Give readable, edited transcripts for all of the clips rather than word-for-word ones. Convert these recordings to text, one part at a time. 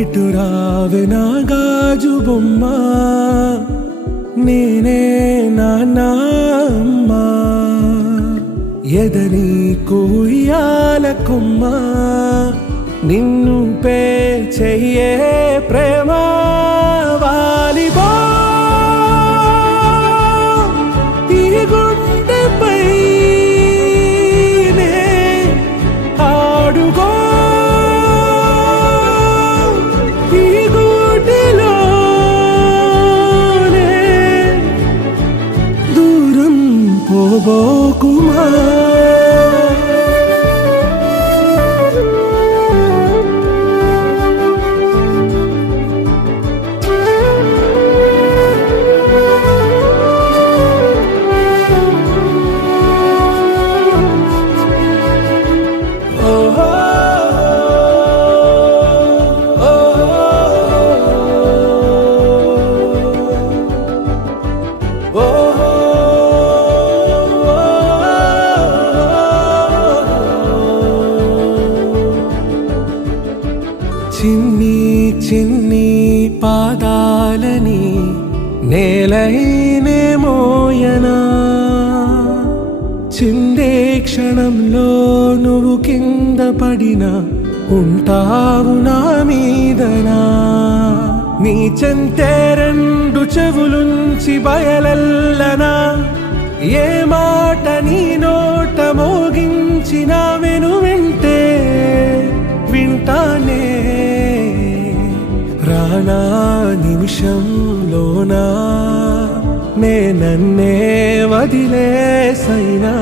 ఇటు రావే నా గాజు బొమ్మ, నేనే నాన్నమ్మ, ఎదని కొయ్యాల కొమ్మ, నిన్ను పే చెయ్యే ప్రేమ వాలిబా ఈ గుండెపై ఆడుగో పోబోకుమా చిన్ని చిన్ని పాదాలని నేలైనే మోయనా, చిందే క్షణంలో నువ్వు కింద పడినా ఉంటావు నా మీదనా, నీ చెంతే రెండు చెవులుంచి బయలెల్లనా, ఏ మాట నీ నోట మోగించిన వెను వింటే వింటానే, రానా నిమిషంలోనా నే నన్నే వదిలేసైనా.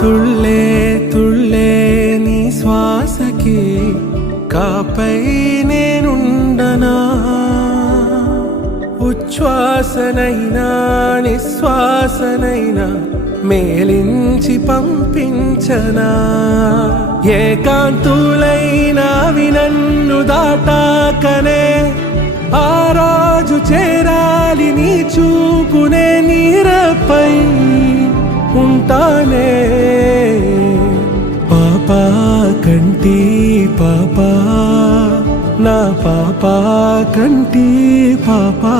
తుళ్ళే తుళ్ళే నీ శ్వాసకి కాపై నేనుండనా, ఉచ్ఛ్వాసనైనా నిశ్వాసనైనా మేలించి పంపించనా, ఏకాంతులైనవి నన్ను దాటాకనే ఆ రాజు చేరాలి నీ చూపునే నీరపై ఉంటానే, పాపా కంటి పాపా నా పాపా కంటి పాపా.